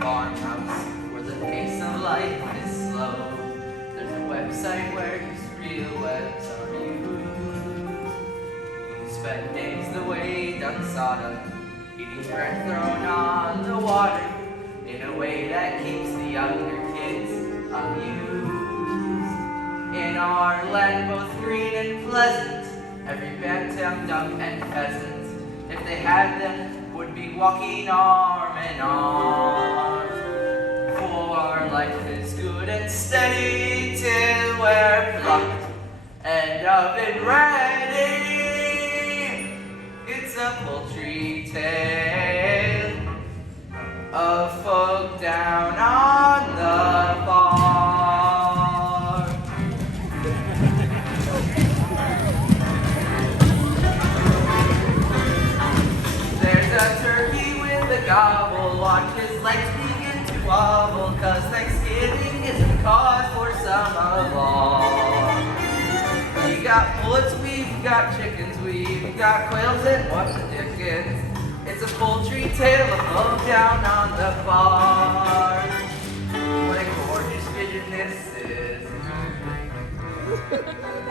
farmhouse where the pace of life is slow. There's a website where these real webs are used. You spend days the way done sodom, eating bread thrown on the water in a way that keeps the younger kids amused. In our land, both green and pleasant, every bantam, duck, and pheasant, if they had them, would be walking arm in arm. For life is good and steady till we're plucked and oven ready. It's a poultry tale of folk down on the farm. There's a turkey with a gobble, watch his legs begin to wobble, 'cause Thanksgiving is a cause for some of all. We got pullets, we've got chickens, we've got quails, and what the dickens? It's a poultry tale of folk down on the farm. What a gorgeous vision this is.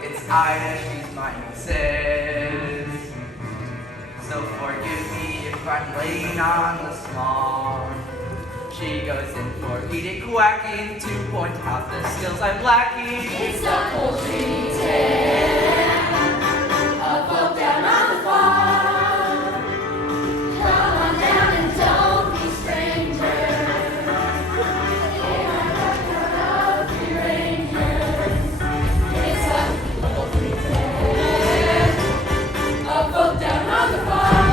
It's Ida, she's my missus. So forgive me if I'm laying on the small. She goes in for eating quacking to point out the skills I'm lacking. It's a poultry tale of folk down on the farm. Come on down and don't be strangers. They are of the rangers. It's a poultry tale of folk down on the farm.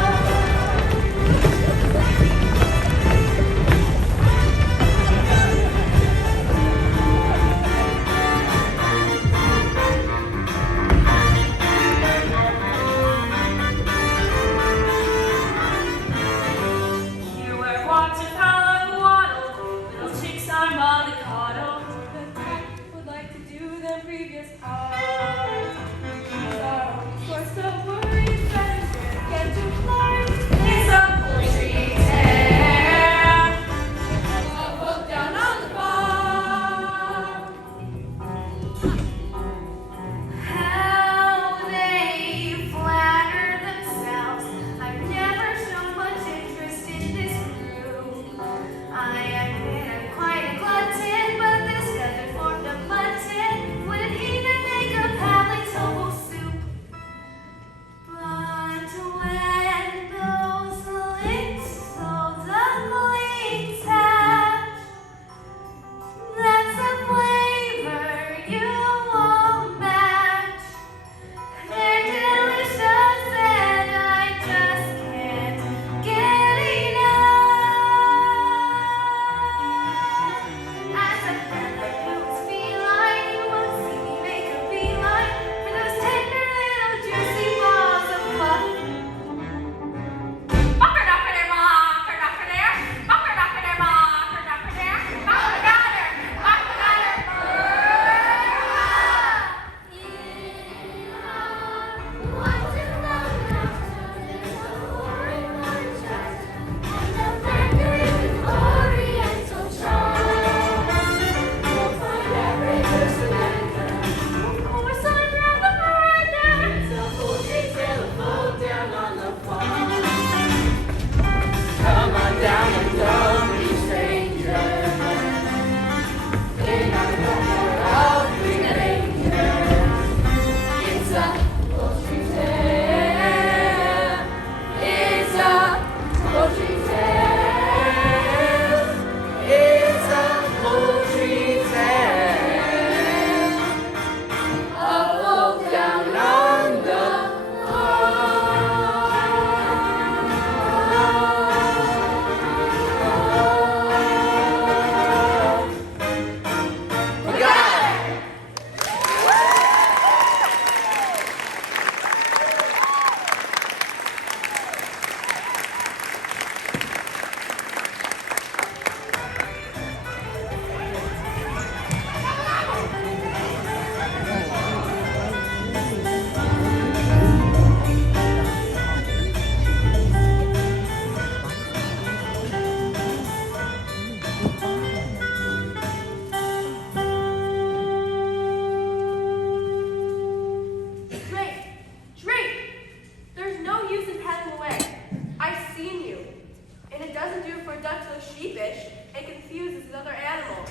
sheepish, it confuses the other animals.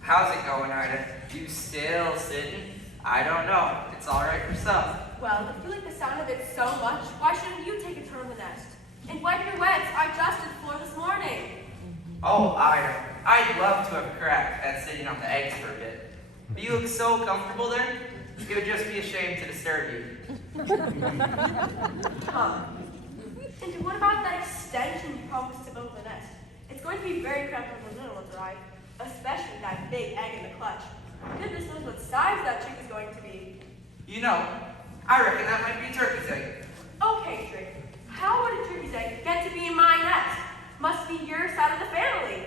How's it going, Ida? You still sitting? I don't know. It's all right for some. Well, if you like the sound of it so much, why shouldn't you take a turn on the nest? And wipe your wets. I just did the floor this morning. Oh, Ida, I'd love to have a crack at sitting on the eggs for a bit. But you look so comfortable there, it would just be a shame to disturb you. And what about that extension you promised to build the nest? It's going to be very cramped when the little ones arrive, especially that big egg in the clutch. Goodness knows what size that chick is going to be. You know, I reckon that might be a turkey's egg. Okay, Drake. How would a turkey's egg get to be in my nest? Must be your side of the family.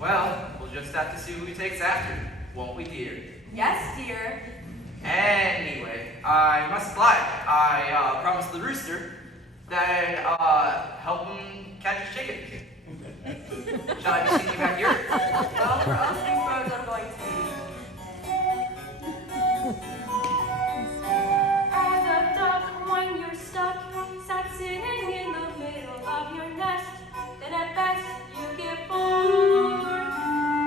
Well, we'll just have to see who takes after, won't we, dear? Yes, dear. Anyway, I must fly. I promised the rooster that I'd help him catch his chicken. Shall I be seeing you back here? Well, for us big birds, I'm going to be. As a duck, when you're stuck, sat sitting in the middle of your nest, then at best you get bored.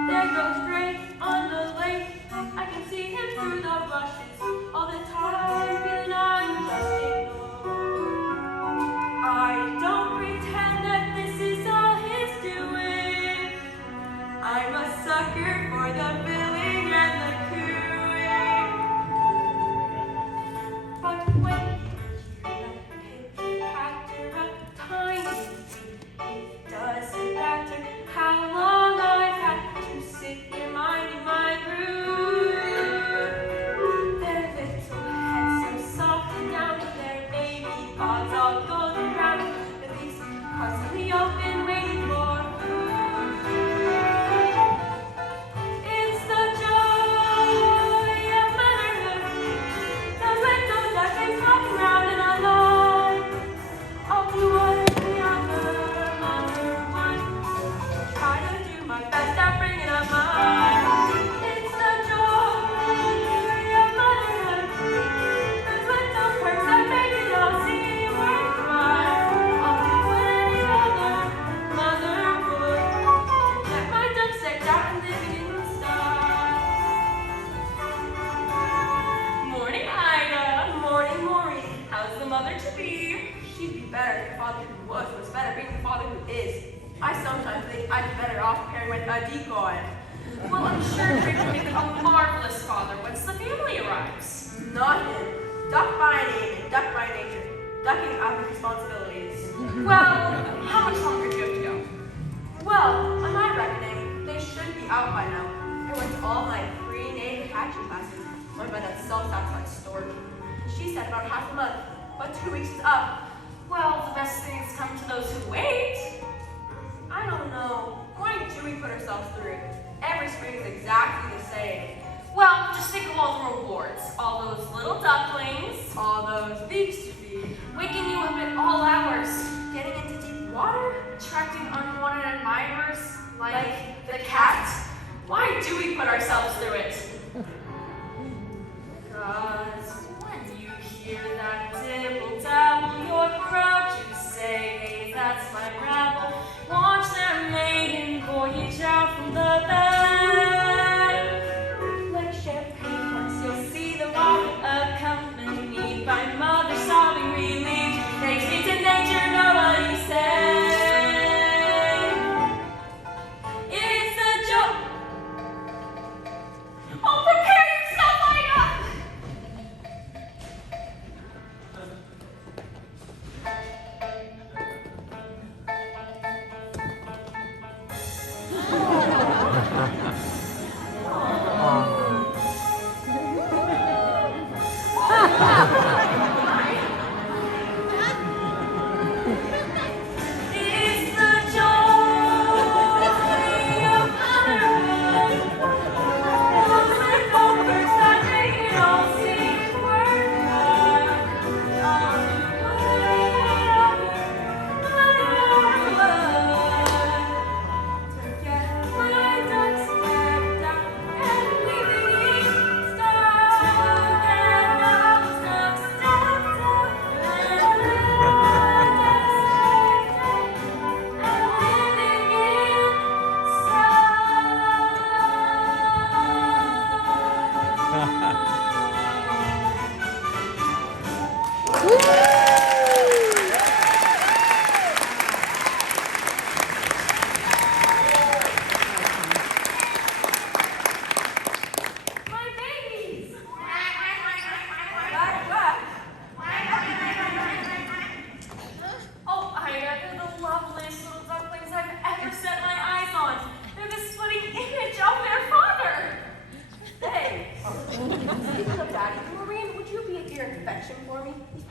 There goes Drake on the lake. I can see him through the rushes all the time, feeling I'm just ignored. I don't pretend that this is all his doing. I'm a sucker for the billing and the cooing. But when you hear that pitter-patter of tiny feet, it doesn't matter how long I've had to sit here minding my brood. Their little heads so soft and down, their baby paws all golden brown, the beaks constantly open, waiting for food. It's the joy of motherhood, those little ducklings hopping round in a line. I'll do what every other mother would, try to do my best at bringing up mine. It's the joy of motherhood, those little perks that make it all seem worthwhile. I'll do what any other mother would, let my ducks eggs out and living in style. Morning, Ida. Morning, Maureen. How's the mother to be? She'd be better if the father who was better being the father who is. I sometimes think I'd be better off pairing with a decoy. Well, I'm sure Drake will make a marvelous father once the family arrives. Not him. Duck by name and duck by nature. Ducking out his responsibilities. Well, how much longer do you have to go? Well, on my reckoning, they should be out by now. I went to all my pre-named hatching classes. Learned by that self-satisfied stork. She said about half a month, but 2 weeks is up. Well, the best things come to those who wait. I don't know. Why do we put ourselves through it? Every spring is exactly the same. Well, just think of all the rewards. All those little ducklings, All those beaks to feed. waking you up at all hours, Getting into deep water. attracting unwanted admirers, like the cat. Why do we put ourselves through it? Because when you hear that dibble-dabble, you're proud to say, hey, that's my rabble. Watch their maiden voyage out from the bed. Like champagne, once you'll see the water accompanied by mother sobbing relief. Thanks be to nature, nobody said. It's the joy.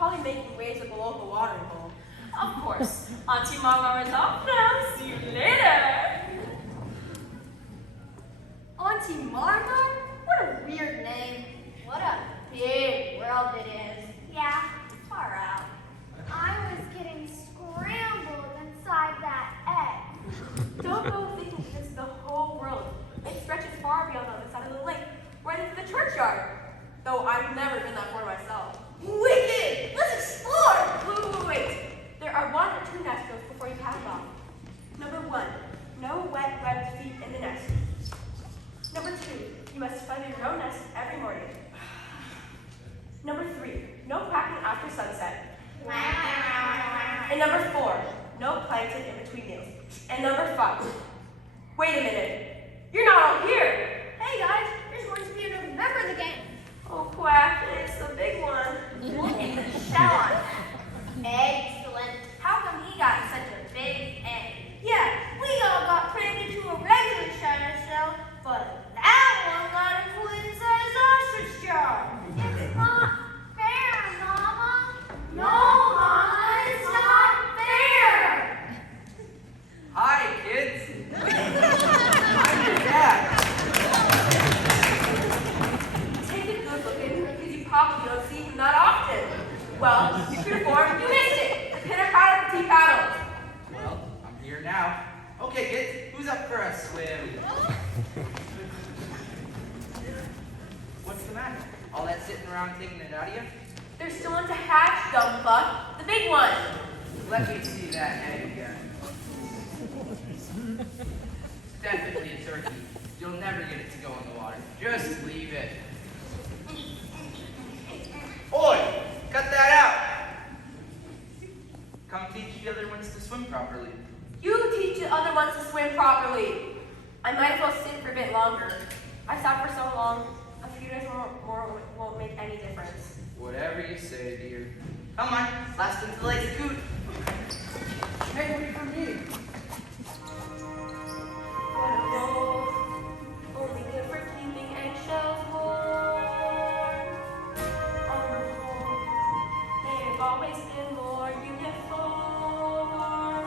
probably making waves at the local watering hole. Of course. Auntie Mama is off now. See you later. Auntie Martha? What a weird name. What a big world it is. Yeah, far out. I was getting scrambled inside that egg. Don't go thinking this is the whole world. It stretches far beyond the other side of the lake, right into the churchyard. Though I've never been that far myself. Wicked! Let's explore! Wait. There are 1 or 2 nest rows before you pass off. Number 1, no wet, webbed feet in the nest. Number 2, you must feather your own nest every morning. Number 3, no quacking after sunset. And number 4, no plankton in between meals. And number 5, wait a minute, you're not all here. Hey guys, there's going to be another member of the gang. Oh, Quack, it's the big one. Shell on. Excellent. How come he got such a big egg? Yeah, we all got crammed into a regular shiner shell, but that one got a queen-size ostrich jar. It's not fair, Mama. No, Mama, it's not fair. Hi, kids. I'm your dad. Take a good look at him because you probably don't see him that often. Well, you could have you missed it. The pitter-patter of tea paddles. Well, I'm here now. Okay, kids, who's up for a swim? What's the matter? All that sitting around taking it out of you? There's still one to hatch, dumb fuck. The big one. Let me see that egg again. It's definitely a turkey. You'll never get it to go in the water. Just leave it. Oi! Cut that out! Come teach the other ones to swim properly. You teach the other ones to swim properly. I might as well sit for a bit longer. I sat for so long, a few days more won't make any difference. Whatever you say, dear. Come on, last one to the legs, Coot. Hey, wait for me. What a bowl, only good for keeping eggshells warm. On the whole, they've always been more uniform.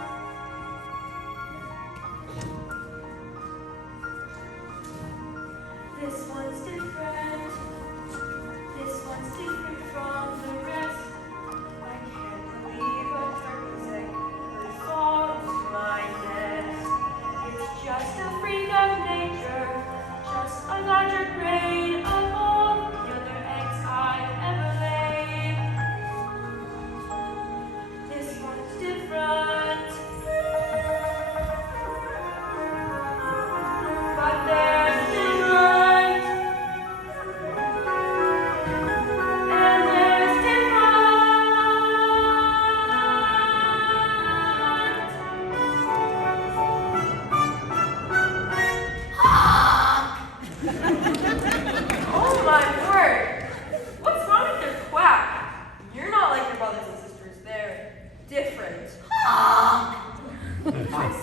This one's different. This one's different from the rest. I can't believe a turkey's egg would fall into my nest. It's just a freak of nature, just a larger grain of all the other eggs I've ever laid. This one's different, but they're still right, and they're different. Oh my word! What's wrong with their quack? You're not like your brothers and sisters. They're different. I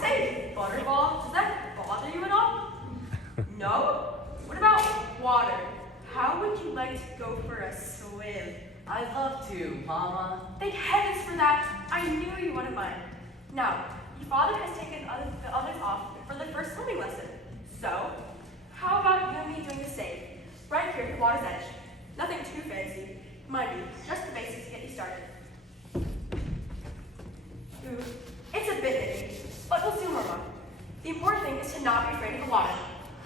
say, Butterball, does that bother you at all? No? What about water? How would you like to go for a swim? I'd love to, Mama. Thank heavens for that. I knew you wouldn't mind. Now, your father has taken the others off for the first swimming lesson. So, how about you and me doing the same? Right here at the water's edge. Nothing too fancy. Mind you, just the basics to get you started. Ooh, it's a bit iffy, but we'll soon warm up. The important thing is to not be afraid of the water.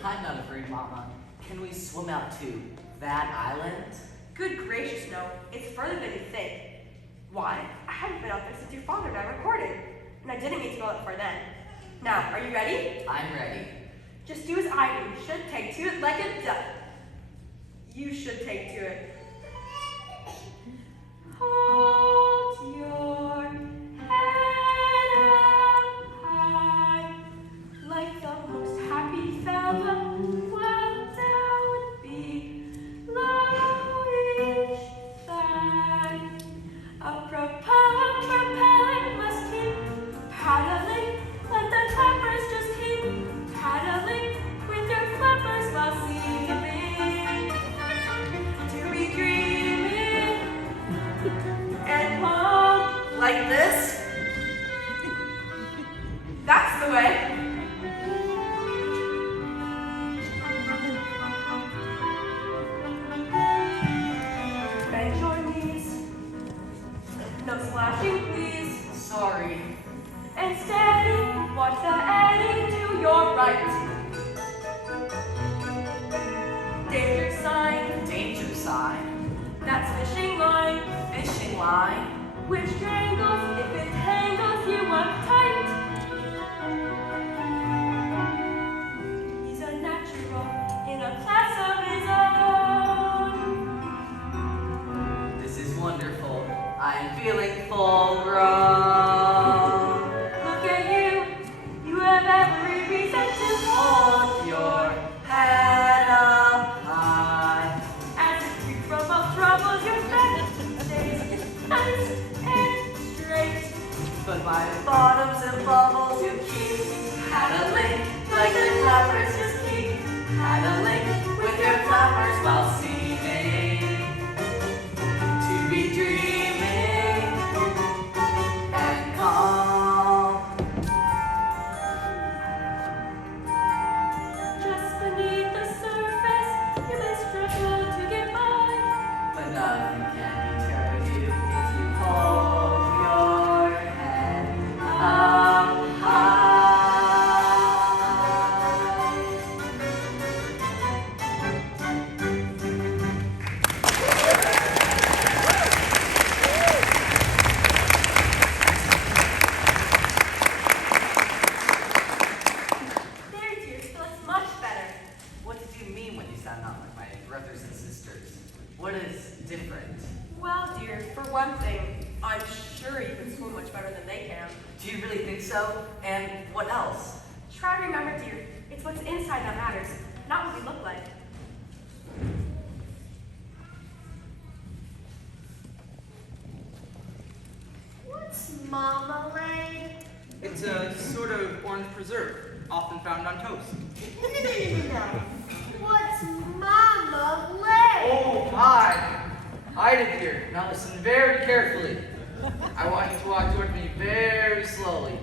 I'm not afraid, Mama. Can we swim out to that island? Good gracious, no. It's further than you think. Why? I haven't been out there since your father and I recorded. And I didn't mean to go that far then. Now, are you ready? I'm ready. Just do as I do. You should take to it like a duck. You should take to it. Hold your head up high, like the most happy fella. Well, down below each thigh. A propeller must keep paddling, let the clappers just keep paddling with your flappers while seeming to be dreaming. And this way. Bend your knees. No splashing, please. Sorry. And steady, watch the eddy to your right. Danger sign, Danger sign. that's fishing line. Fishing line. Which strangles, if it tangles you up tight. He's a natural in a class of his own. This is wonderful. I am feeling full grown. Look at you, you have every reason to Hold your head up high. as if free from all troubles, your back stays nice and straight. But my bottoms and bubbles you keep paddling like the flappers just keep paddling with your flappers while seeming to be dreaming and calm. Just beneath the surface, you may struggle to get by. But nothing can deter you if you hold your head up high. There, dear, feels much better. What did you mean when you sound not like my brothers and sisters? What is different? Well, dear, for one thing, I'm sure you can swim much better than they can. Do you really think so? And what else? Try to remember, dear, it's what's inside that matters, not what we look like. What's marmalade? It's a sort of orange preserve, often found on toast. No. What's marmalade? Oh, hi. Hi, dear. Now listen very carefully. I want you to walk toward me very slowly.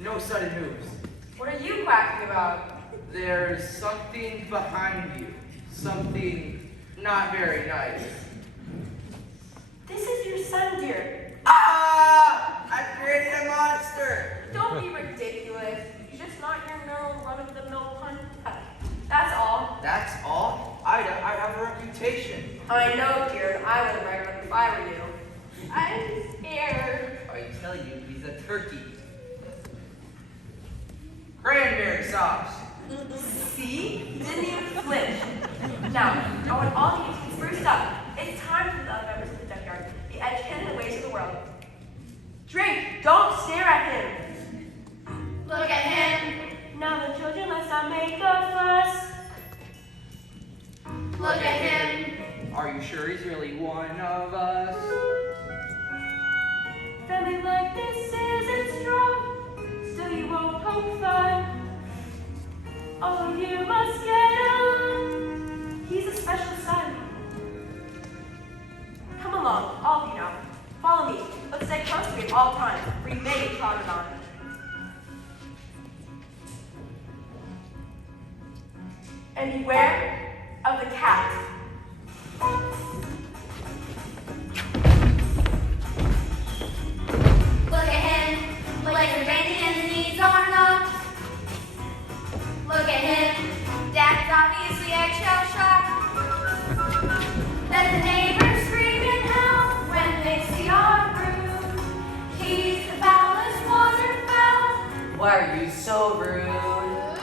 No sudden moves. What are you quacking about? There's something behind you. Something not very nice. This is your son, dear. Ah! I created a monster! Don't be ridiculous. He's just not your normal run-of-the-mill pun puppy. That's all. That's all? Ida, I have a reputation. I know, dear, and I would have married him if I were you. I'm scared. I tell you, he's a turkey. Cranberry sauce. See? Didn't even flinch. Now, I want all of you to be spruced up. It's time for the other members of the junkyard. The educated in the ways of the world. Drink! Don't stare at him! Look at him. Now the children, let's not make a fuss. Look at him. Are you sure he's really one of us? Family like this isn't strong, still you won't poke fun. All of you must get him. He's a special son. Come along, all of you now. Follow me. Let's stay close to me at all times. We may be trodden on. And beware of the cat. Look at him. Legs are bending and the knees are not. Look at him. Dad's obviously eggshell shocked. Let the neighbors scream and howl when they see our brood. He's the foulest waterfowl. Why are you so rude? Ooh,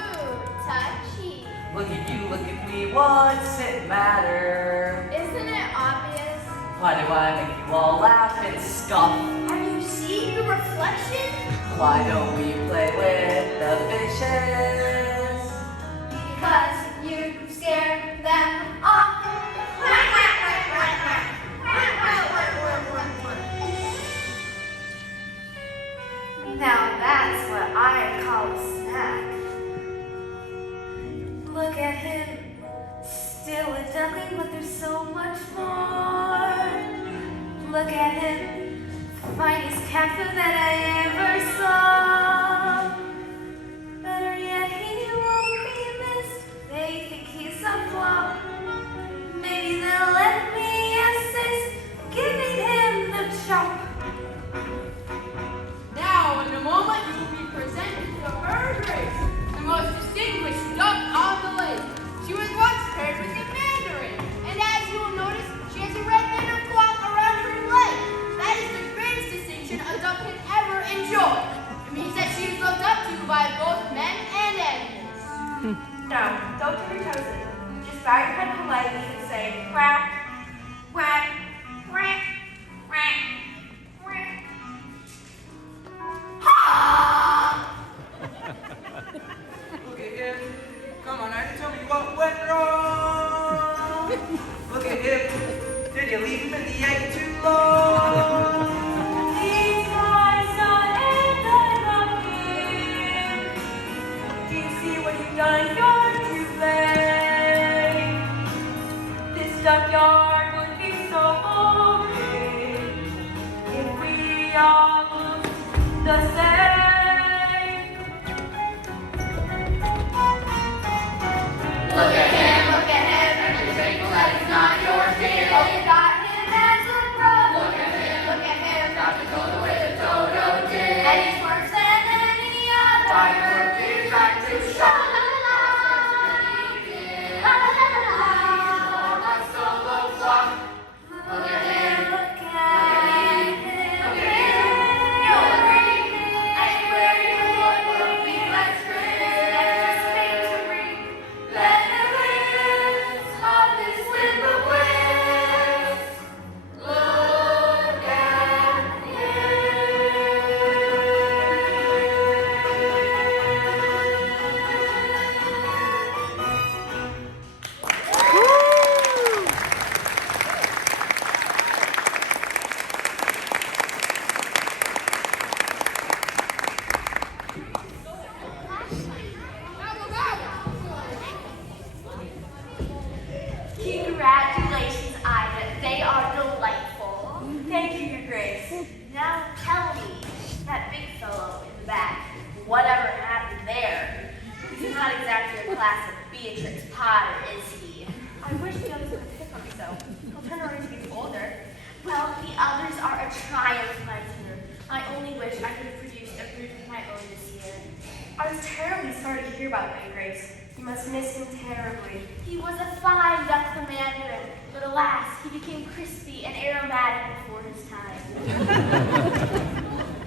touchy. Look at you, look at me, what's it matter? Isn't it obvious? Why do I make you all laugh and scoff? Have you seen your reflection? Why don't we play with the fishes? Because you scare them off. Now that's what I call a snack. Look at him, still a duckling, but there's so much more. Look at him, finest cat food that I ever saw. by both men and animals. No, don't turn your toes in. Just bow your head politely and say quack, quack, quack, quack, quack. Look at him. Come on, Ida, tell me what went wrong. Look at him. Did you leave him in the egg too long? These eyes are anti-locking. Do you see what you've done? You're too late. This duckyard would be so boring if we all looked the same. Look at him, and you're thankful that he's not your king. Oh, you got him as a brother. Look at him, not to go the way the dodo did. And he's worse than any other. Why were you trying to show? Look at him. You'll agree. Anywhere you look will be less victory. Let the winds of this winter winds look at Congratulations, Ida. They are delightful. Thank you, Your Grace. Now tell me, that big fellow in the back, whatever happened there? He's not exactly a classic Beatrix Potter, is he? I wish the others would pick on me so. He'll turn around as he gets older. Well, the others are a triumph, my dear. I only wish I could have produced a brood of my own this year. I was terribly sorry to hear about Your Grace. You must miss him terribly. He was a fine duck mandarin, but alas, he became crispy and aromatic before his time.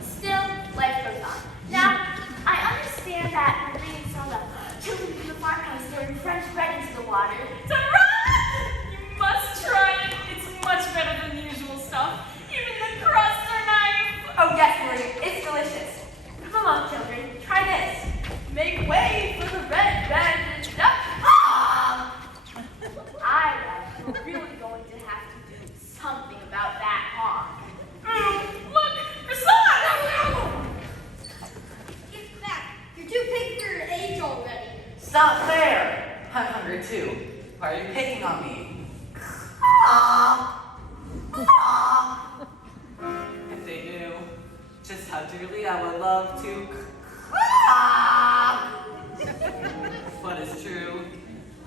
Still, life goes on. Now, I understand that Marie and Zelda children from the farmhouse throwing French bread into the water. You must try it. It's much better than the usual stuff. Even the crusts are nice. Oh yes, Marie, it's delicious. Come on, children, try this. Make way for the red-banded duck. Ida, we're really going to have to do something about that honk. Look, Rasad! Get back. You're too big for your age already. It's not fair. I'm hungry too. Why are you picking on me? If they knew just how dearly I would love to. But it's true.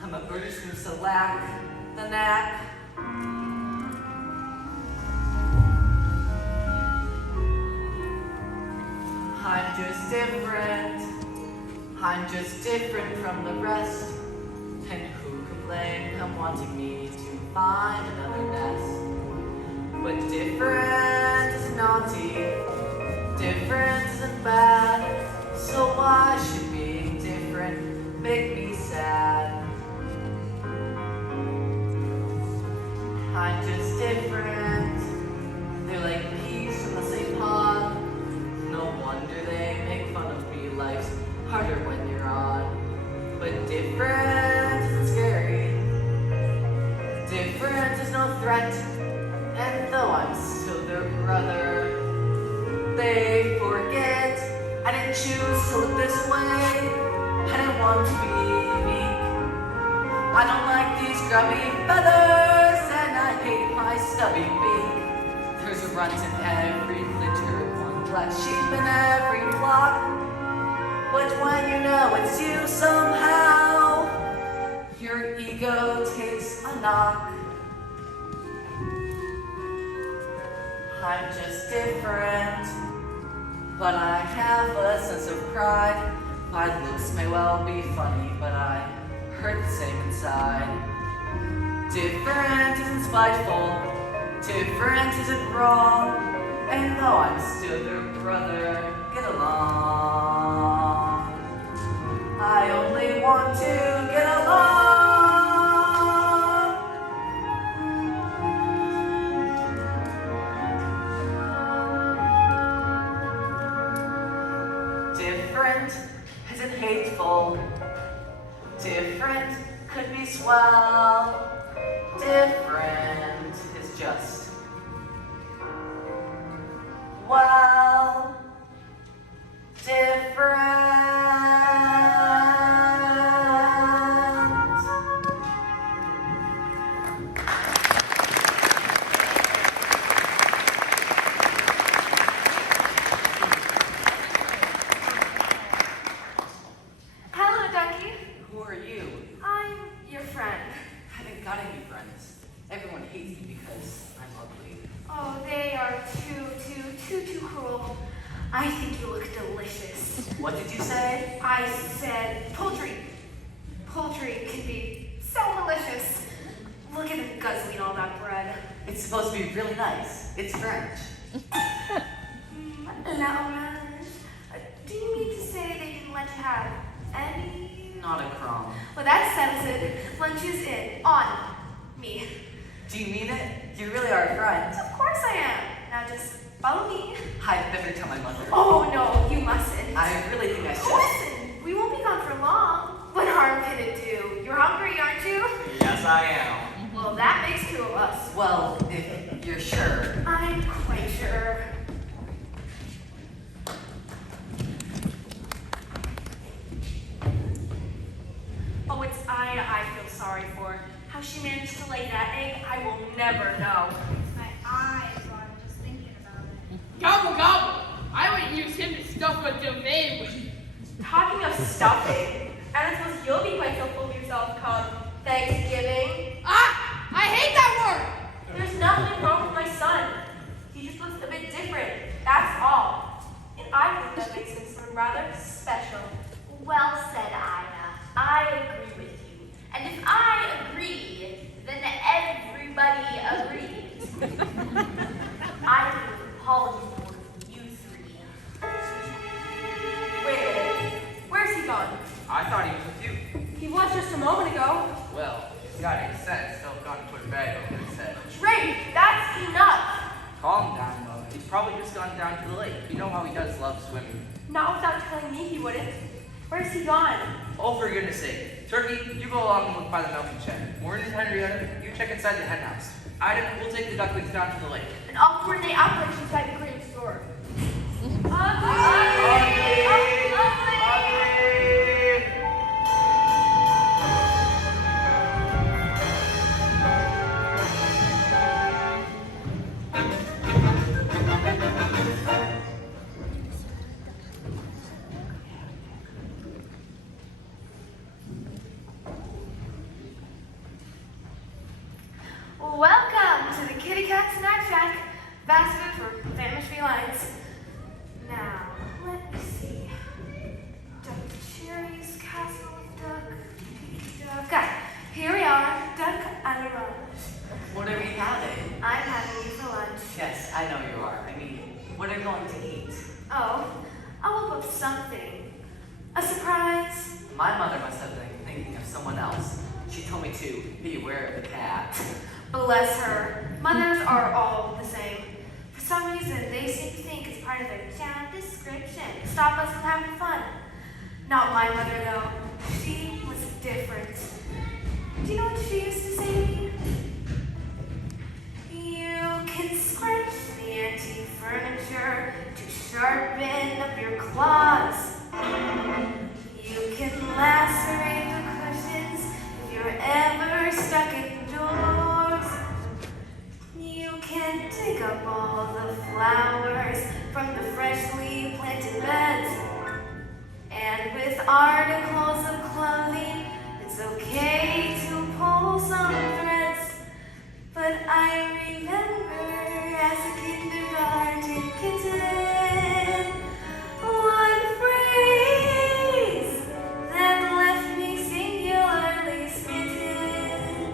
I'm a bird who seems to lack the knack. I'm just different. I'm just different from the rest. And who can blame I'm wanting me to find another nest? But different isn't naughty. Different isn't bad. So why should being different make me sad? I'm just different. They're like peas from the same pod. No wonder they make fun of me. Life's harder when you're on. But different isn't scary. Different is no threat. And though I'm still their brother, they forget I didn't choose to look this way. I didn't want to be meek. I don't like these grubby feathers, and I hate my stubby beak. There's a runt in every litter, one black sheep in every flock. But when you know it's you somehow, your ego takes a knock. I'm just different, but I have a sense of pride. My looks may well be funny, but I hurt the same inside. Different isn't spiteful, different isn't wrong, and though I'm still their brother, get along. Different isn't hateful. Different could be swell. Different is just, well, different. Hello, Ducky. Who are you? I'm your friend. I haven't got any friends. Everyone hates me because I'm ugly. Oh, they are too cruel. I think you look delicious. What did you say? I said poultry. Poultry can be so delicious. Look at them guzzling all that bread. It's supposed to be really nice. It's French. Do you mean to say they didn't let you have any? Not a crumb. Well, that settles it. Lunch is in. On. Me. Do you mean it? You really are a friend. Of course I am. Now just follow me. I'd better tell my mother. Oh, no, you mustn't. I really think I should. Listen, we won't be gone for long. What harm can it do? You're hungry, aren't you? Yes, I am. Well, that makes two of us. Well, if you're sure. I'm quite sure. Oh, it's Ina I feel sorry for. How she managed to lay that egg, I will never know. My eyes are just thinking about it. Gobble gobble! I would use him to stuff a domain with. Talking of stuffing, I don't suppose you'll be quite so full of yourself come Thanksgiving. Ah! I hate that word! There's nothing wrong with my son. He just looks a bit different. That's all. And I think that makes him sort of rather special. Well said, Ina. I agree with you. And if I agree, then everybody agrees. I need an apology board from you three. Wait a minute. Where's he gone? I thought he was with you. He was just a moment ago. Well, he's got any sense. Don't gone to put a bag over his head. Drake, that's enough. Calm down, Mo. He's probably just gone down to the lake. You know how he does love swimming. Not without telling me he wouldn't. Where's he gone? Oh, for goodness sake. Turkey, you go along and look by the milking shed. Maureen and Henrietta, you check inside the hen house. Ida, we'll take the ducklings down to the lake. And I'll coordinate operations inside the cream store. Welcome to the Kitty Cat Snack Shack, fast food for famished felines. Now, let me see. Duck cherries, castle of duck. Okay, here we are, duck à la rose. What are we having? I'm having you for lunch. Yes, I know you are. I mean, what are you going to eat? Oh, I'll whip up something. A surprise. My mother must have been thinking of someone else. She told me to beware of the cat. Bless her. Mothers are all the same. For some reason, they seem to think it's part of their job description to stop us from having fun. Not my mother, though. She was different. Do you know what she used to say to me? You can scratch the antique furniture to sharpen up your claws. You can lacerate the cushions if you're ever stuck indoors. You can dig up all the flowers from the freshly planted beds. And with articles of clothing, it's okay to pull some threads. But I remember as a kindergarten kitten, one phrase that left me singularly smitten.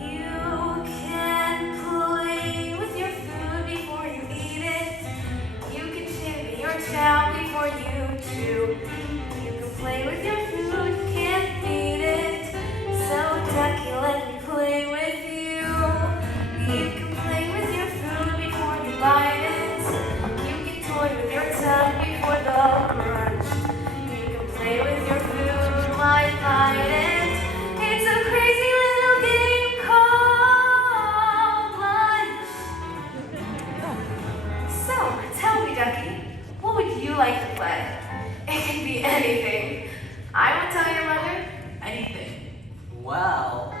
You can play with your food before you eat it. You can shimmy your chow before you chew. You can but it can be anything. I will tell your mother. Anything. Well,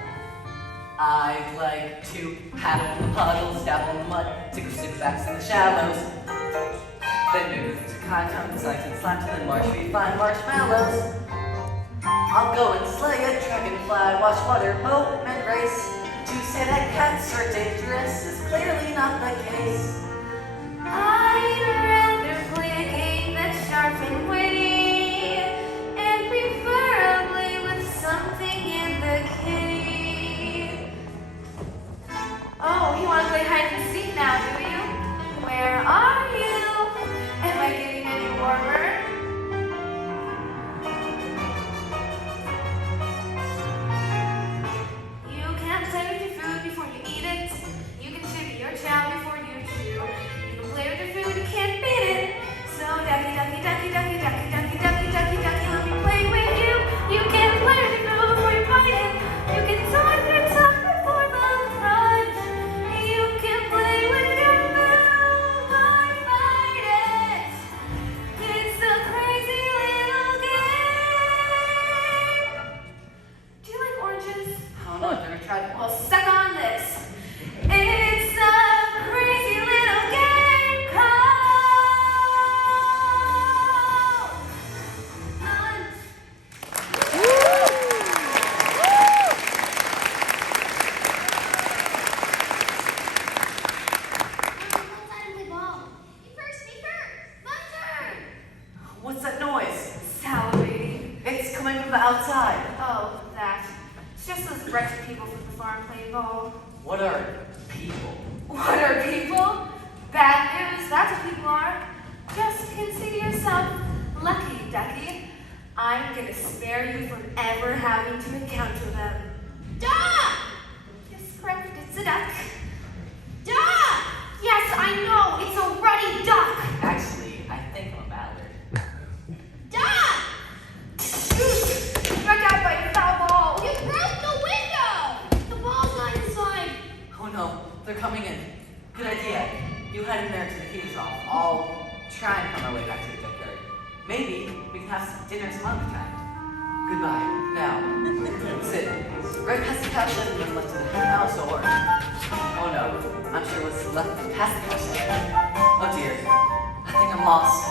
I'd like to paddle in the puddles, dabble in the mud, tickle stickbacks in the shallows. Then move to kayak, decide to slap to the marsh, we find marshmallows. I'll go and slay a dragonfly, wash water, boatman race. To say that cats are dangerous is clearly not the case. I'd rather play a game that's sharp and witty, and preferably with something in the kitty. Oh, you want to play hide and seek now, do you? Where are you? Am I getting any warmer? You can't play with your food before you eat it. You can shake your chow before you chew. You can play with your food, you can't beat it. So ducky, ducky, ducky, ducky, ducky, ducky, ducky, ducky, ducky, let me play with you. You can't play with your food before you bite it. You can toy with your tongue before the crunch. You can play with your food, but fight it. It's a crazy little game. Do you like oranges? Oh no, I've never tried it. Well, suck on this. It's a crazy little game called Lunch. What's that noise? Salivating. It's coming from the outside. Oh, that. It's just those wretched people from the farm playing ball. What are people? What are people? Bad news, that's what people are. Just consider yourself lucky, ducky. I'm gonna spare you from ever having to encounter them. Duck! Yes, correct, it's a duck. Duck! Yes, I know, it's a ruddy duck. Actually, I think I'm a mallard. Duck! Struck out by a foul ball. You broke the window! The ball's not inside. Oh no, they're coming in. Good idea. You head in there till the heat is off. I'll try and find my way back to the junkyard. Maybe we can have some dinner some other time. Goodbye. Now, sit right past the couch and what's left of the house, or oh no, I'm sure what's left past the couch. Oh dear, I think I'm lost.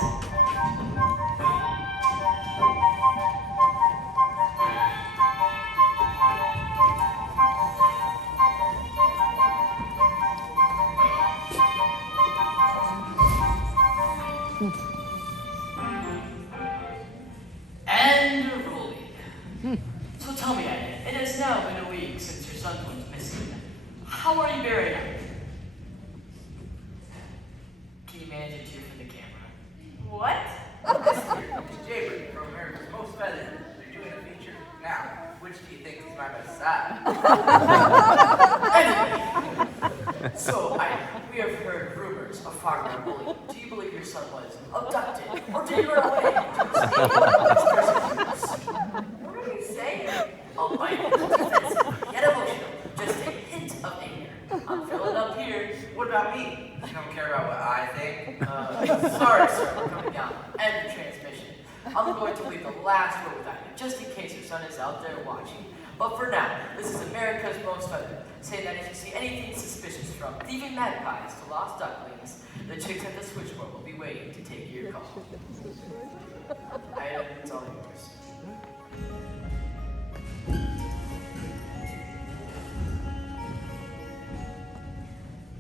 And rolling. So tell me, Annie, it has now been a week since your son went missing. How are you bearing up? Can you manage it too for the camera? What? Jaybird from America's Most Feathered. They're doing a feature. Now, which do you think is my best side? Anyway, so we have heard rumors of farmer bullying. Do you believe your son was abducted, or did he run away to escape his persecutors? What are you saying? Albino, defensive, yet emotional, just a hint of anger. I'm filling up here. What about me? You don't care about what I think? Sorry, sir, we're coming down. End the transmission. I'm going to leave the last word with you, just in case your son is out there watching. But for now, this is America's Most Feathered, saying that if you see anything suspicious from thieving magpies to lost ducklings, the chicks at the switchboard will be waiting to take your call. It's all yours.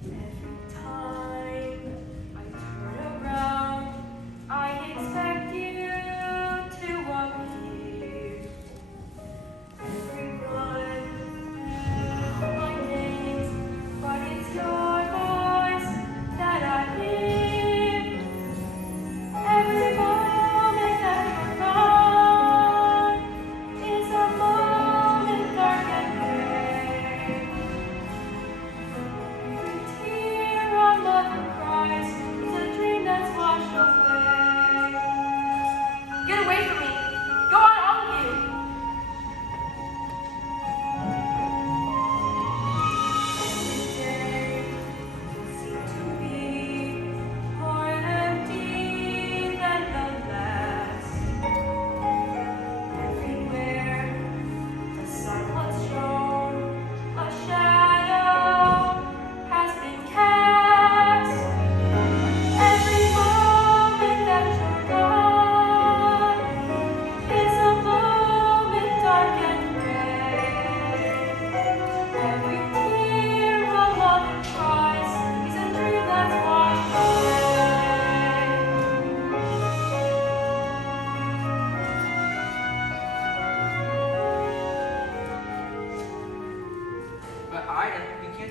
Every time I turn around, I expect you to appear. Everyone knows my name, but it's your voice that I hear. Everybody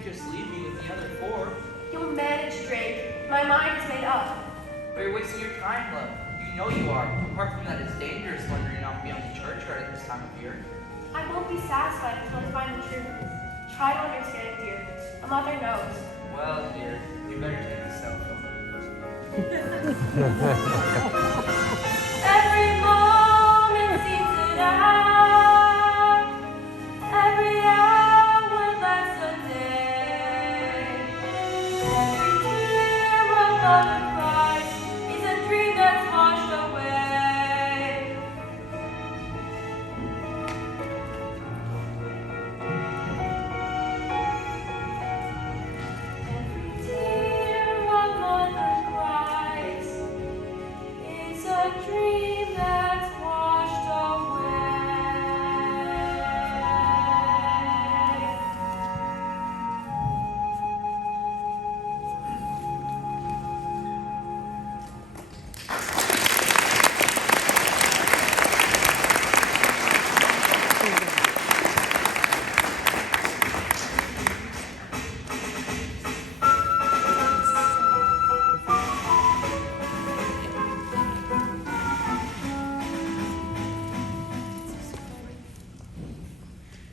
just leave me with the other 4. You'll manage, Drake. My mind is made up. But you're wasting your time, love. You know you are. Apart from that, it's dangerous wandering off beyond the churchyard at this time of year. I won't be satisfied until I find the truth. Try to understand, dear. A mother knows. Well, dear, you better take this cell phone. Every moment seems an hour. Every hour lasts a day. Every tear a mother cries is a dream that's washed away. Every tear a mother cries is a dream that's washed away.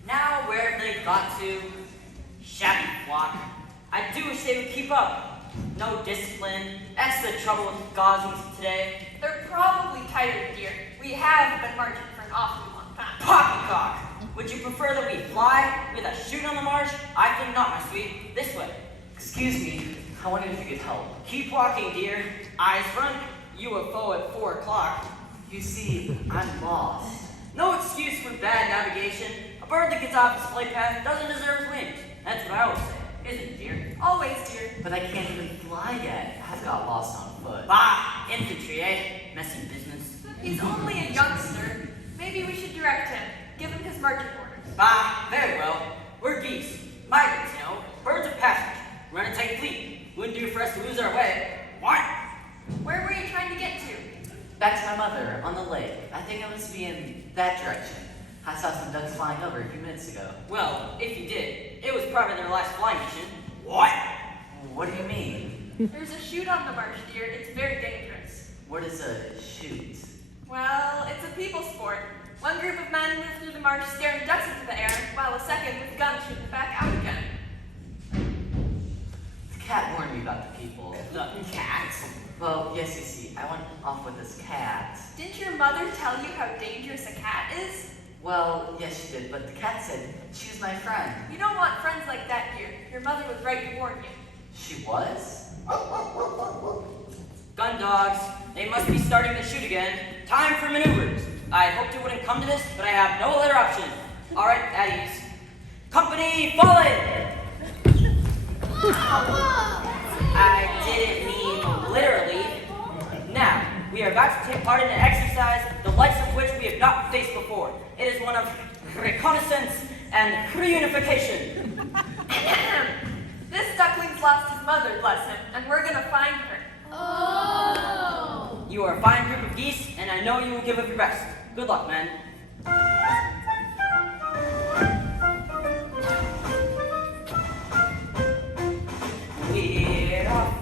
Now where have they got to? Shabby flock. I do wish they would keep up. No discipline. That's the trouble with Gaussies today. They're probably tired, dear. We have been marching for an awfully long time. Poppycock! Would you prefer that we fly with a chute on the march? I think not, my sweet. This way. Excuse me, I wondered if you could help. Keep walking, dear. Eyes front. UFO at 4 o'clock. You see, I'm lost. No excuse for bad navigation. A bird that gets off its flight path doesn't deserve his wings. That's what I always say, isn't it, dear? Always, dear. But I can't even fly yet. I've got lost on foot. Bah! Infantry, eh? Messy business. He's only a youngster. Maybe we should direct him. Give him his marching orders. Bah! Very well. We're geese. Migrants, you know. Birds of passage. Run a tight fleet. Wouldn't do for us to lose our way. What? Where were you trying to get to? Back to my mother, on the lake. I think I must be in that direction. I saw some ducks flying over a few minutes ago. Well, if you did, it was part of their last flying mission. What? What do you mean? There's a chute on the march, dear. It's very dangerous. What is a chute? Well, it's a people sport. One group of men move through the marsh staring ducks into the air, while a second with guns shoot them back out again. The cat warned me about the people. The cat? Well, yes, you see, I went off with this cat. Didn't your mother tell you how dangerous a cat is? Well, yes, she did, but the cat said she was my friend. You don't want friends like that, dear. Your mother was right to warn you. She was? Gun dogs. They must be starting the shoot again. Time for maneuvers. I hoped it wouldn't come to this, but I have no other option. All right, at ease. Company, fall in! I didn't mean literally. Now, we are about to take part in an exercise, the likes of which we have not faced before. It is one of reconnaissance and reunification. This duckling's lost his mother, bless him, and we're gonna find her. Oh. You are a fine group of geese, and I know you will give of your best. Good luck, men. We're off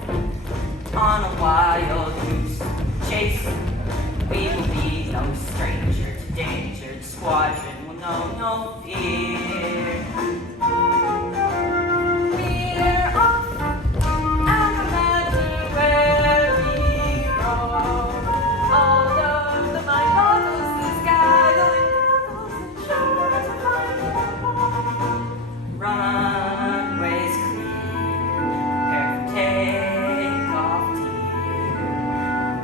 on a wild goose chase. We will be no stranger to danger. The squadron will know no fear. We're off, and no matter where we go, although the mind boggles the sky, going goggles, sure to find you. Runways clear, prepare for takeoff, dear.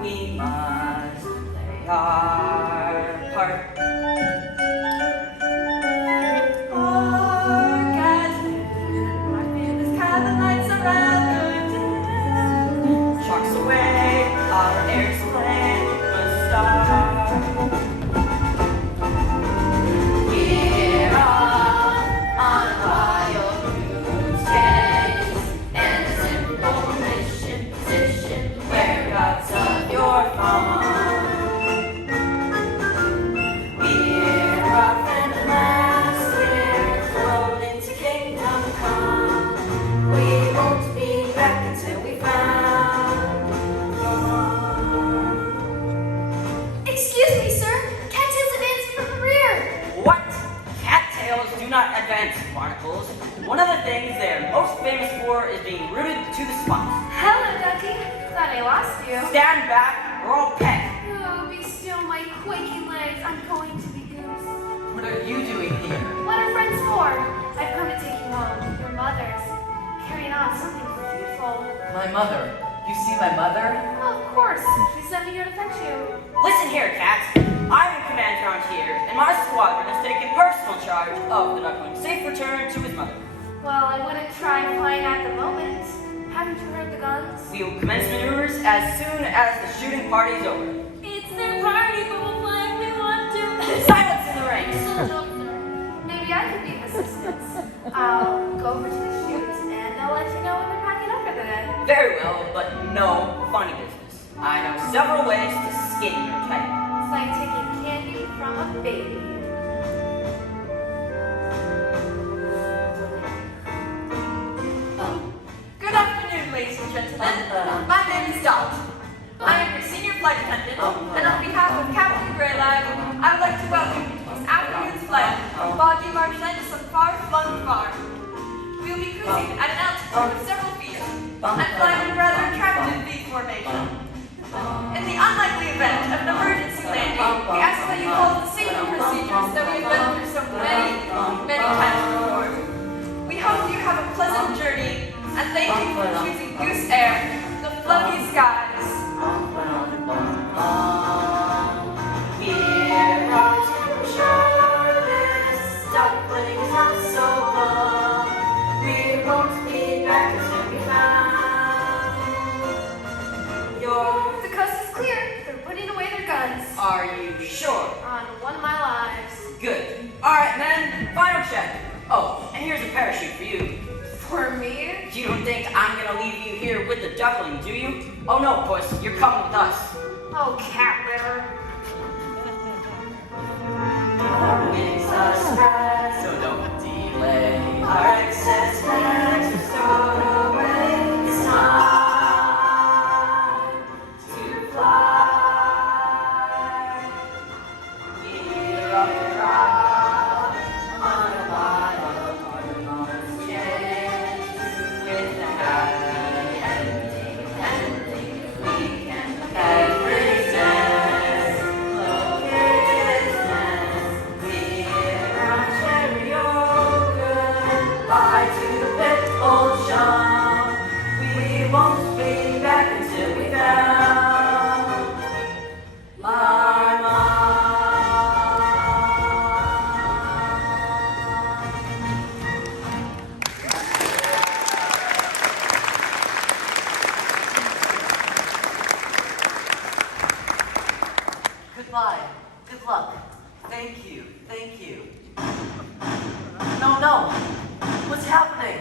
We must play our part. Chalks away, our airplane will start. We're off on a wild goose chase, and a simple mission position Whereabouts of your farm? we're off and at last we're flown into kingdom come. barnacles. One of the things they're most famous for is being rooted to the spot. Hello, Ducky. Thought I lost you. Stand back, or I'll pet. Oh, be still my quaky legs. I'm going to be goose. What are you doing here? What are friends for? I've come to take you home. Your mother's carrying on something fearful. My mother. You see my mother? Oh, of course. She sent me here to fetch you. Listen here, cats. I'm in command around here, and my squadron has taken personal charge of the duckling's safe return to his mother. Well, I wouldn't try flying at the moment. Haven't you heard the guns? We will commence maneuvers as soon as the shooting party is over. It's their party, but we'll fly if we want to. Silence in the ranks! Maybe I could be of assistance. I'll go over to the chute, and I'll let you know when they're packing up for the day. Very well, but no funny business. I know several ways to skin your cat. It's like taking candy from a baby. Good afternoon, ladies and gentlemen. My name is Dot. I am your senior flight attendant, and on behalf of Captain Greylag, I would like to welcome you to this afternoon's flight from Boggy Marshland to some far-flung farm. We will be cruising at an altitude of several feet and flying in a rather attractive V formation. In the unlikely event of an emergency landing, we ask that you follow the safety procedures that we have been through so many times before. We hope you have a pleasant journey, and thank you for choosing Goose Air, the fluffy skies. We're out to shore, this duckling's not so long. We won't be back until we found your... The coast is clear. They're putting away their guns. Are you sure? On one of my lives. Good. Alright, men, final check. Oh, and here's a parachute for you. For me? You don't think I'm gonna leave you here with the duckling, do you? Oh no, puss, you're coming with us. Oh, cat litter. Our wings are spread, so don't delay. Our excess bags are stored away. It's time to fly. We're off the rock on a wild change with the happy ending, we can every day. Located nest, we're on Cherry Goodbye to the big old shop. We won't be back until we found my mom. Goodbye. Good luck. Thank you. Thank you. No. What's happening?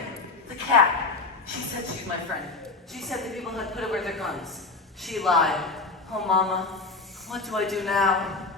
The cat. She said she's my friend. She said the people had put away their guns. She lied. Oh, Mama. What do I do now?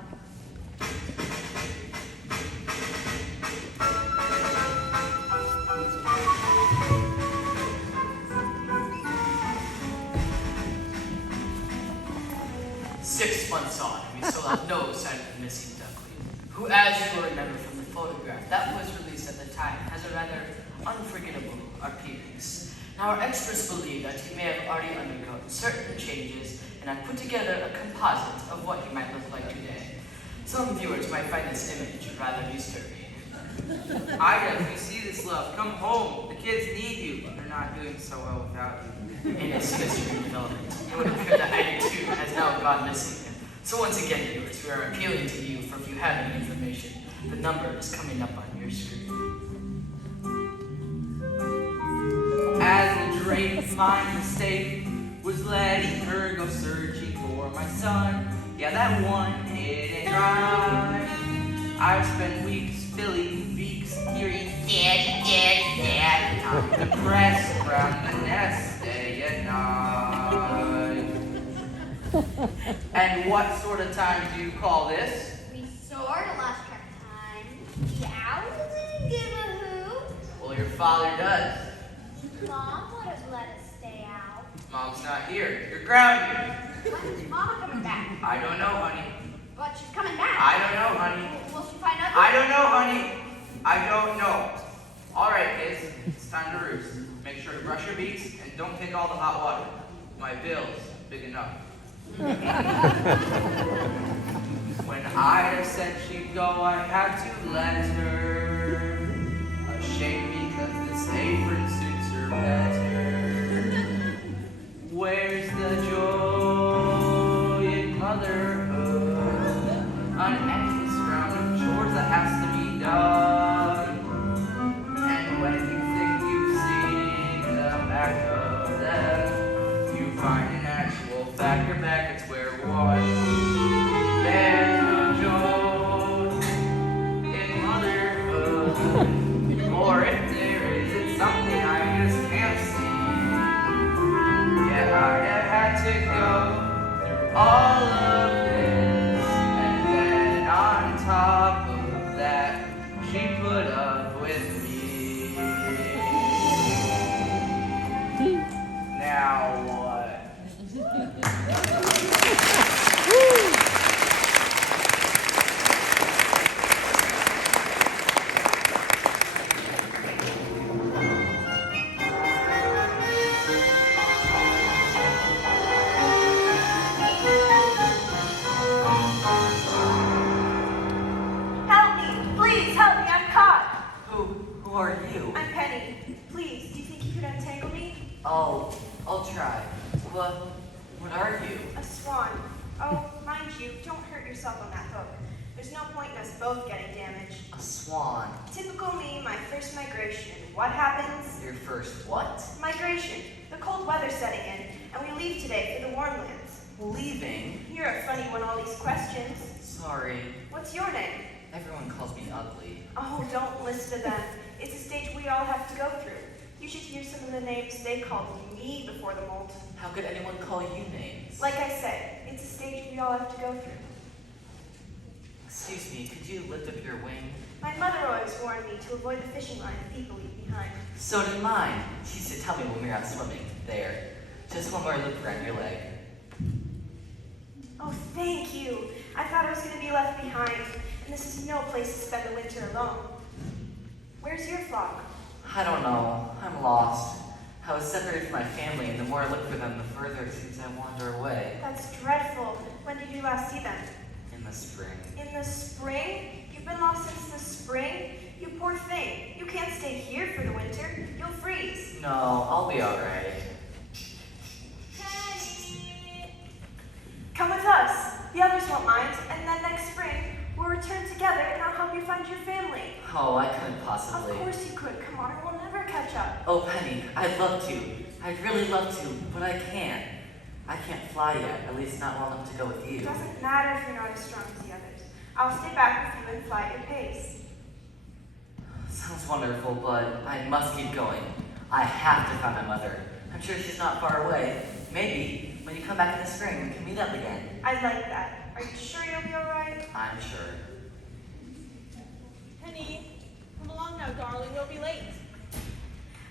Six months on, we still have no sign of the missing duckling, who, as you will remember from the photograph that was released at the time, has a rather unforgettable appearance. Now, our experts believe that he may have already undergone certain changes and have put together a composite of what he might look like today. Some viewers might find this image rather disturbing. Ida, if you see this, love, come home. The kids need you. They're not doing so well without you. In its history development, it would appear that Ida too has now gone missing. So once again, viewers, we are appealing to you for if you have any information. The number is coming up on your screen. As the drape, my mistake was letting her go searching for my son. Yeah, that one hit and right. I've spent weeks filling beaks, hearing dad. I'm depressed around the nest day and night. And what sort of time do you call this? We sorta lost track of time. The owl didn't give a hoot. Well, your father does. Mom would have let us stay out. Mom's not here. You're grounded. When's Mama coming back? I don't know, honey. But she's coming back. I don't know, honey. Will she find out? I don't know, honey. I don't know. All right, kids, it's time to roost. Make sure to brush your beaks and don't take all the hot water. My bill's big enough. When Ida said she'd go, I had to let her. Ashamed because this apron suits her better. Where's the joy in motherhood? An endless round of chores that has to be done. And when you think you've seen the back of them, you find an actual fact you're back at square one. There's no joy in motherhood. Or if there is, it's something I just can't see. Yet I have had to go through all of this, and then on top of that, she put up with me. Now what? Help me! Please help me! I'm caught! Who are you? I'm Penny. Please, do you think you could untangle me? I'll try. What are you? A swan. Oh, mind you, don't hurt yourself on that hook. There's no point in us both getting damaged. A swan. Typical me, my first migration. What happens? Your first what? Migration. The cold weather's setting in, and we leave today for the warm lands. Leaving? You're a funny one, all these questions. Sorry. What's your name? Everyone calls me ugly. Oh, don't listen to them. It's a stage we all have to go through. You should hear some of the names they called me before the molt. How could anyone call you names? Like I said, it's a stage we all have to go through. Excuse me, could you lift up your wing? My mother always warned me to avoid the fishing line people leave behind. So did mine. She used to tell me when we were out swimming. There. Just one more loop around your leg. Oh, thank you. I thought I was going to be left behind, and this is no place to spend the winter alone. Where's your flock? I don't know. I'm lost. I was separated from my family, and the more I look for them, the further it seems I wander away. That's dreadful. When did you last see them? In the spring. In the spring? You've been lost since the spring? You poor thing. You can't stay here for the winter. You'll freeze. No, I'll be alright. Come with us. The others won't mind, and then next spring, we'll return together and I'll help you find your family. Oh, I couldn't possibly. Of course you could. Come on, we'll never catch up. Oh, Penny, I'd love to. I'd really love to, but I can't. I can't fly yet, at least not well enough to go with you. It doesn't matter if you're not as strong as the others. I'll stay back with you and fly at your pace. Sounds wonderful, but I must keep going. I have to find my mother. I'm sure she's not far away. Maybe when you come back in the spring, we can meet up again. I like that. Are you sure you'll be alright? I'm sure. Penny, come along now, darling. We'll be late.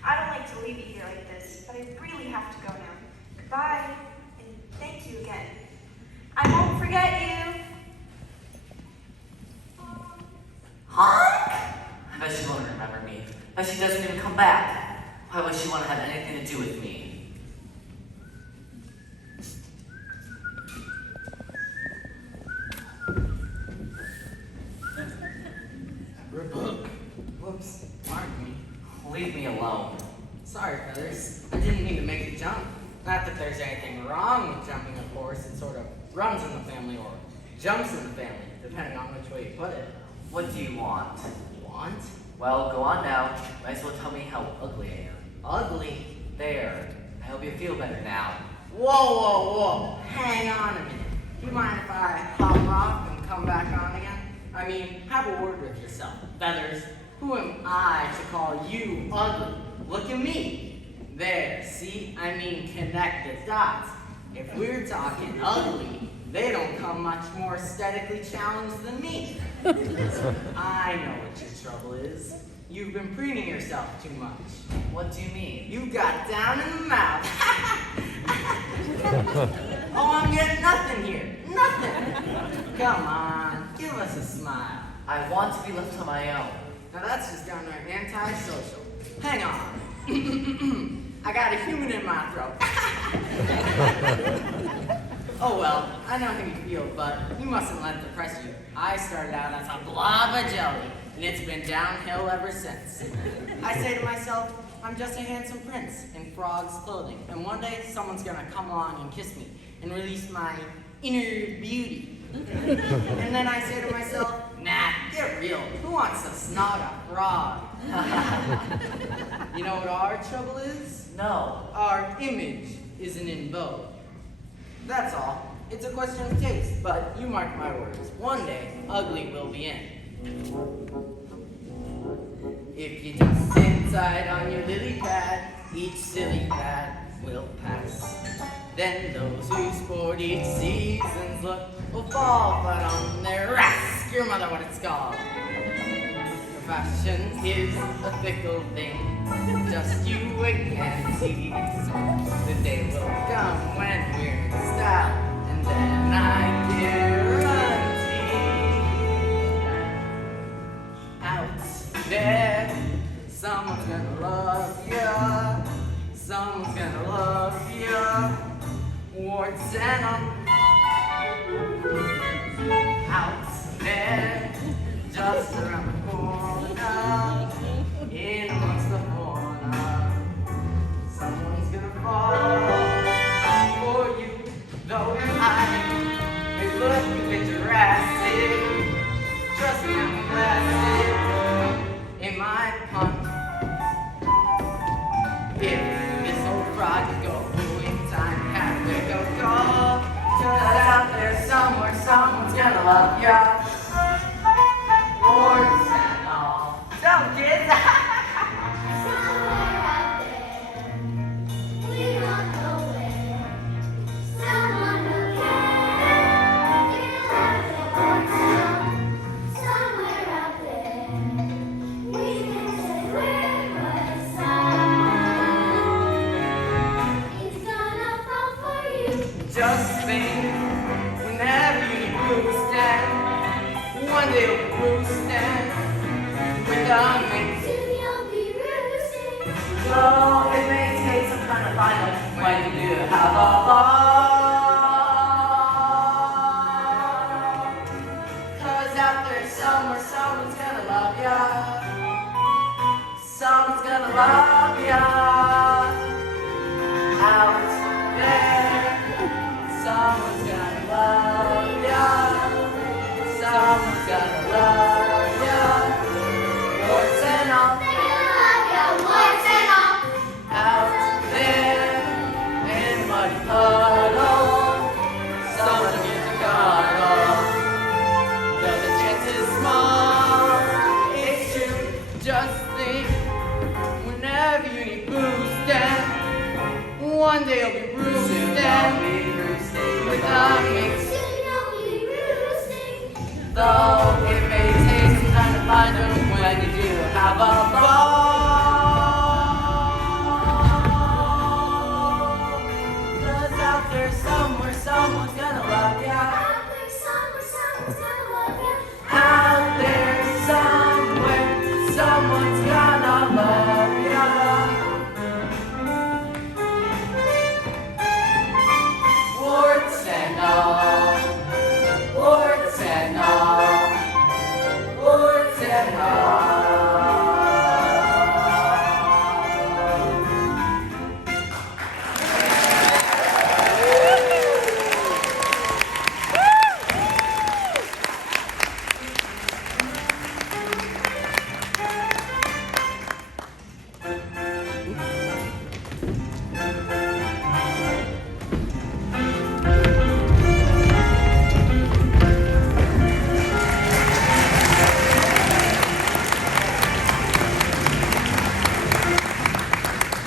I don't like to leave you here like this, but I really have to go now. Goodbye, and thank you again. I won't forget you. Honk? I bet she won't remember me. I bet she doesn't even come back. Why would she want to have anything to do with me? Whoops, pardon me. Leave me alone. Sorry, Feathers. I didn't mean to make you jump. Not that there's anything wrong with jumping, of course. It sort of runs in the family or jumps in the family, depending on which way you put it. What do you want? Want? Well, go on now. Might as well tell me how ugly I am. Ugly? There. I hope you feel better now. Whoa, whoa, whoa. Hang on a minute. Do you mind if I hop off and come back on again? I mean, have a word with yourself. Feathers, who am I to call you ugly? Look at me. There, see? I mean, connect the dots. If we're talking ugly, they don't come much more aesthetically challenged than me. I know what your trouble is. You've been preening yourself too much. What do you mean? You got down in the mouth. Oh, I'm getting nothing here. Nothing. Come on, give us a smile. I want to be left on my own. Now that's just downright antisocial. Hang on. I got a human in my throat. Oh well, I know how you feel, but you mustn't let it depress you. I started out as a blob of jelly, and it's been downhill ever since. I say to myself, I'm just a handsome prince in frog's clothing, and one day someone's gonna come along and kiss me and release my inner beauty. And then I say to myself, nah, get real. Who wants to snog a frog? You know what our trouble is? No. Our image isn't in vogue. That's all. It's a question of taste, but you mark my words. One day, ugly will be in. If you just sit inside on your lily pad, each silly fad will pass. Then those who sport each season's look will fall flat on their ass. Your mother what it's called. Fashion is a fickle thing. Just you wait and see. The day will come when we're in style, and then I guarantee out there someone's gonna love ya. Someone's gonna love ya. Warts and all. Out there, just around the corner, in amongst the fauna, someone's gonna fall for you. Though I may look a bit Jurassic, trust me, I'm classic in my punk. If this old frog could go in time, have to go call. Cause out there somewhere, someone's gonna love ya. Warts and all. So kids. Somewhere out there, we don't know where. Someone who cares, you love their warts. Somewhere out there, we can say we're someone is gonna fall for you. Just think, whenever you need boosting, one day you'll be boosting without me. Soon you'll be roosting. So it may take some time to find us when you do have a ball. Cause out there somewhere, someone's gonna love ya. Someone's gonna love ya. Out there, someone's gonna love ya. Someone's gonna love ya. Warts and all. Out there in a muddy puddle, someone gets a cuddle. Though the chance is small, it's true. Just think, whenever you need boosting, one day you'll be roosting without me. Soon you'll be roosting. Though it may take some time to find them when you do have a ball. Cause out there somewhere, someone's gonna love ya. Out there somewhere, someone's gonna love you. Out there somewhere, someone's gonna love ya. Warts and all, warts and all, warts and all.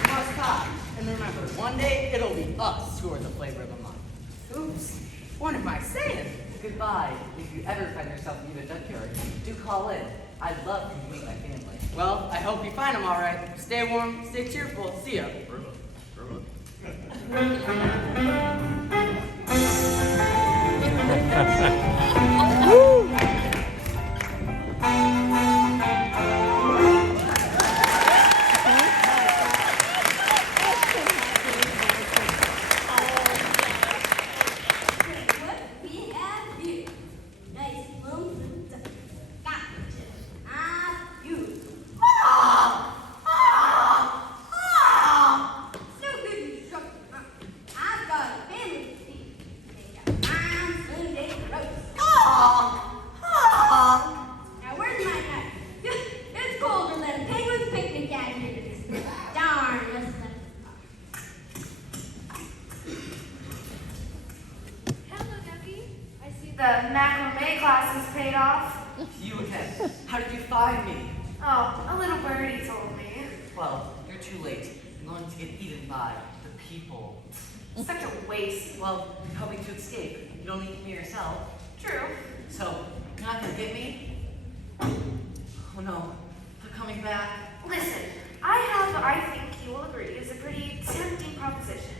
Must stop. And remember, one day it'll be us who are the flavor of the month. Oops, what am I saying? Goodbye. If you ever find yourself in a junkyard, do call in. I'd love to meet my family. Well, I hope you find them all right. Stay warm, stay cheerful. See ya. Woo! off? You again. How did you find me? Oh, a little birdie told me. Well, you're too late. I'm going to get eaten by the people. Such a waste. Well, you help me to escape. You don't need me yourself. True. So, you're not going to get me? Oh no, they're coming back. Listen, I have what I think you will agree is a pretty tempting proposition,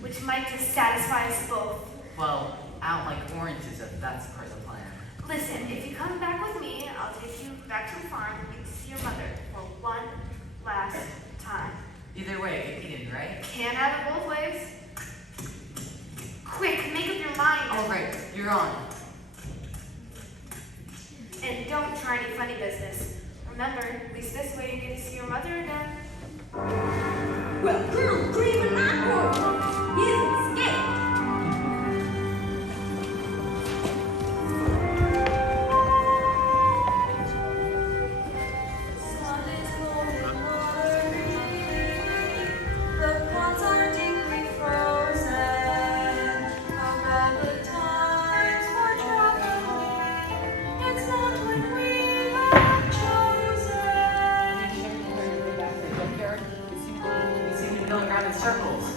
which might just satisfy us both. Well, I don't like oranges if that's part of the plan. Listen, if you come back with me, I'll take you back to the farm and get to see your mother for one last time. Either way, get eaten, right? Can't have it both ways. Quick, make up your mind. All right, you're on. And don't try any funny business. Remember, at least this way you get to see your mother again. Well, Colonel Dream and my boy, he's escaped. We seem to be going around in circles.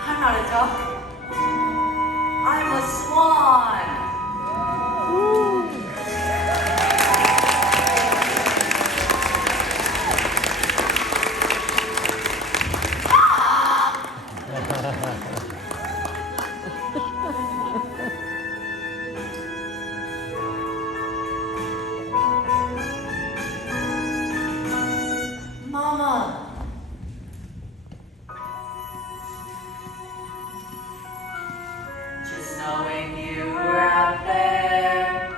I'm not a duck. I'm a swan. Mama. Just knowing you were out there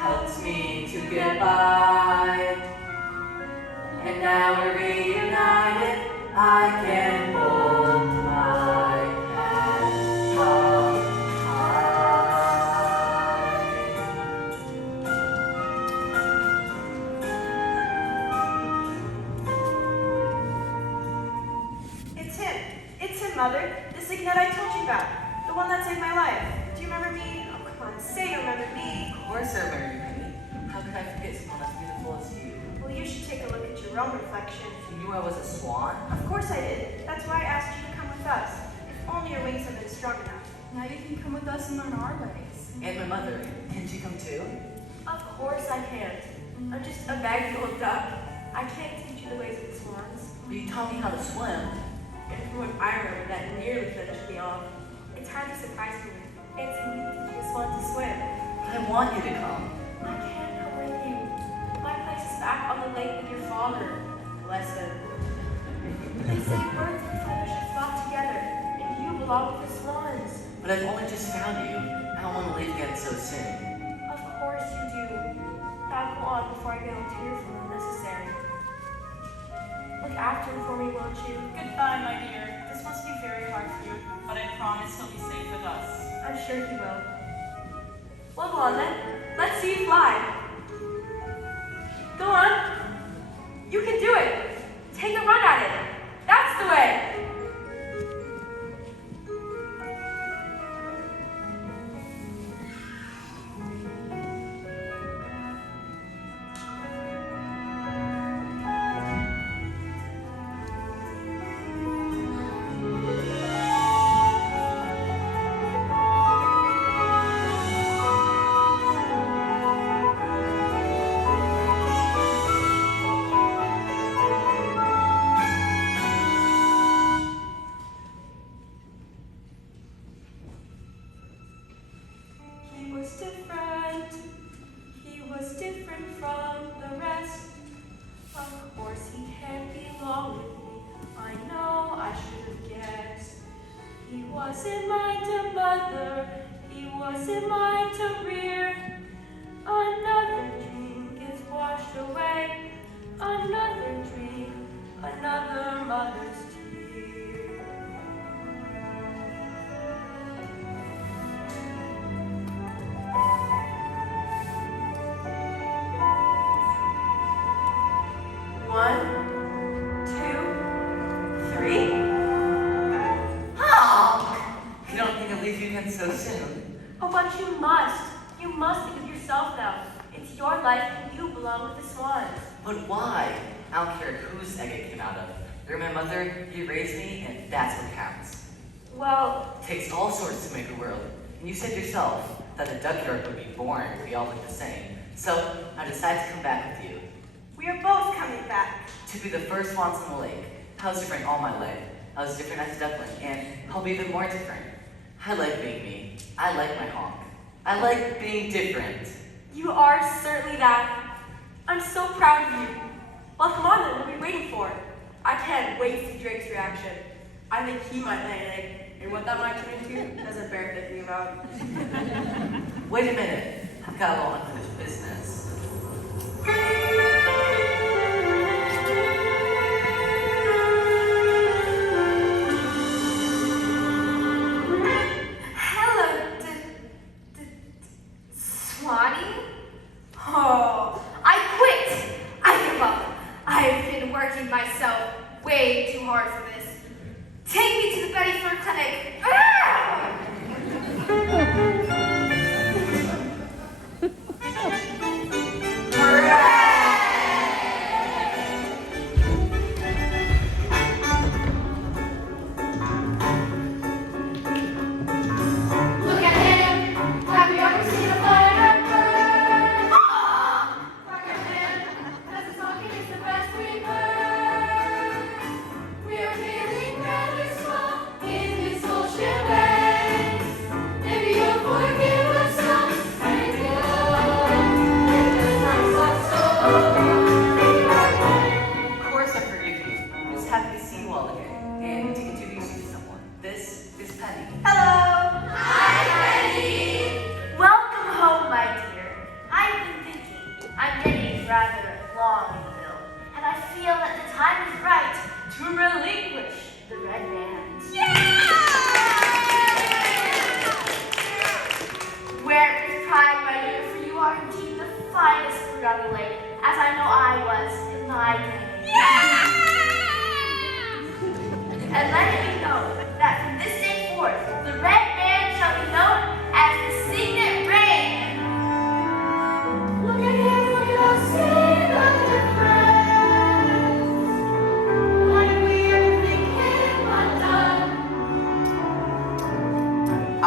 helps me to get by. And now we're reunited, I can hold my head up high. It's him, Mother. The Signet I told you about. The one that saved my life. Do you remember me? Oh, come on, say you remember me. Of course I remember you, Penny. How could I forget someone as beautiful as you? Well, you should take a look at your own reflection. You knew I was a swan? Of course I did. That's why I asked you to come with us. If only your wings had been strong enough. Now you can come with us and learn our ways. And my mother. Can she come too? Of course I can't. I'm just a baggy old duck. I can't teach you the ways of the swans. But you taught me how to swim. And from what I remember, that nearly finished me off. It's hardly surprising me. It's me to teach a swan to swim. I want you to come. I can't come with you. My place is back on the lake with your father. Bless him. They say birds and feathers should flock together, and you belong with the swans. But I've only just found you. I don't want to leave again so soon. Of course you do. Now go on before I get all tearful and unnecessary. Look after him for me, won't you? Goodbye, my dear. This must be very hard for you, but I promise he'll be safe with us. I'm sure he will. Well, go on then. Let's see you fly. Go on. You can do it. Take a run at it. That's the way. He was different from the rest. Of course he can't belong with me. I know I should have guessed. He wasn't mine to mother. He wasn't mine to rear. Another dream gets washed away. Another dream, another mother's tear. One, two, three. Honk! You don't think I'll leave you again so soon. Oh, but you must. You must think of yourself now. It's your life and you belong with the swans. But why? I don't care whose egg it came out of. You're my mother, you raised me, and that's what counts. Well, It takes all sorts to make a world. And you said yourself that the duckyard would be boring if we all looked the same. So I decided to come back with you. we are both coming back. To be the first swans on the lake. I was different all my life. I was different as a duckling, and I'll be even more different. I like being me. I like my honk. I like being different. You are certainly that. I'm so proud of you. Well, come on then, what are we waiting for? I can't wait to see Drake's reaction. I think he might lay an egg, and what that might turn into doesn't bear thinking about. Wait a minute. I've got a little unfinished business. Hello, Swanee? Oh, I quit. I give up. I've been working myself way too hard for this. Take me to the Betty Fur Clinic. Ah! Hooray!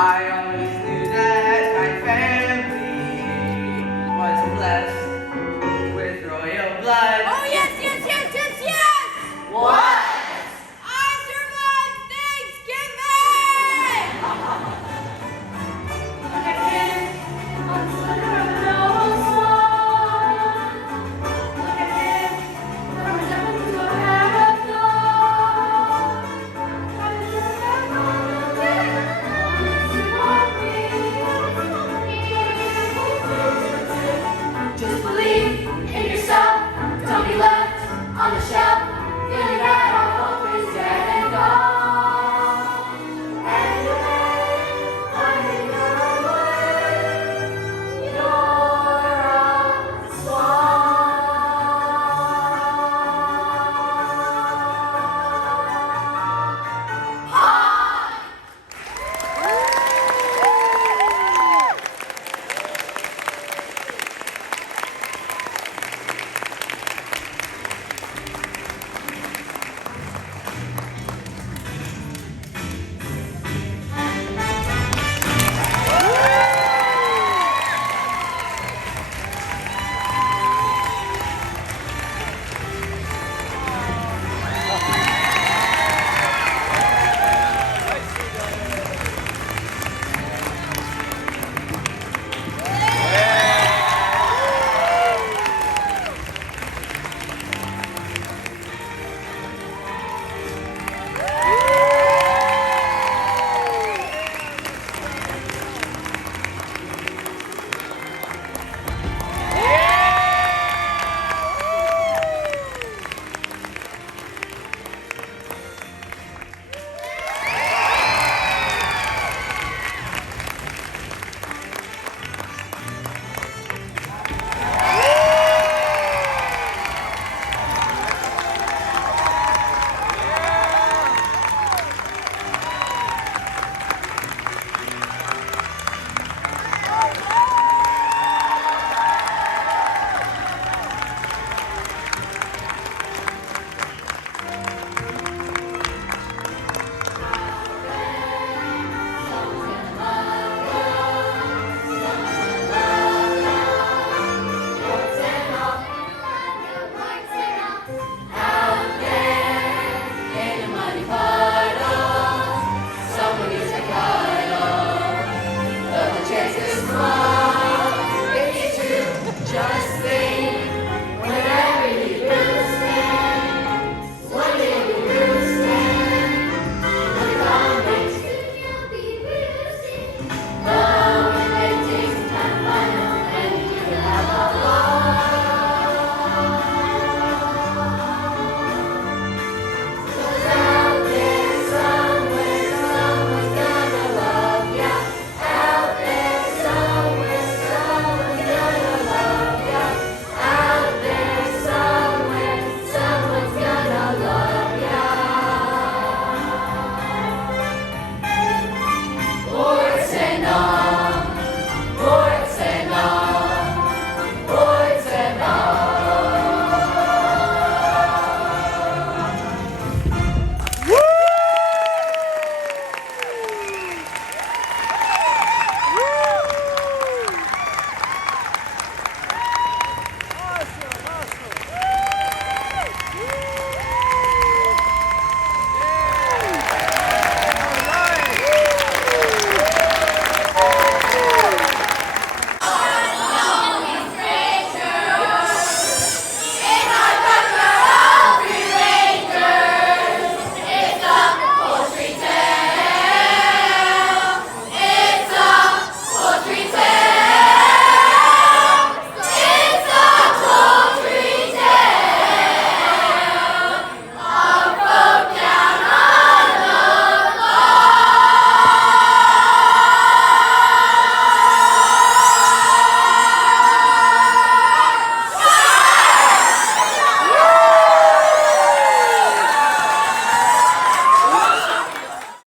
I always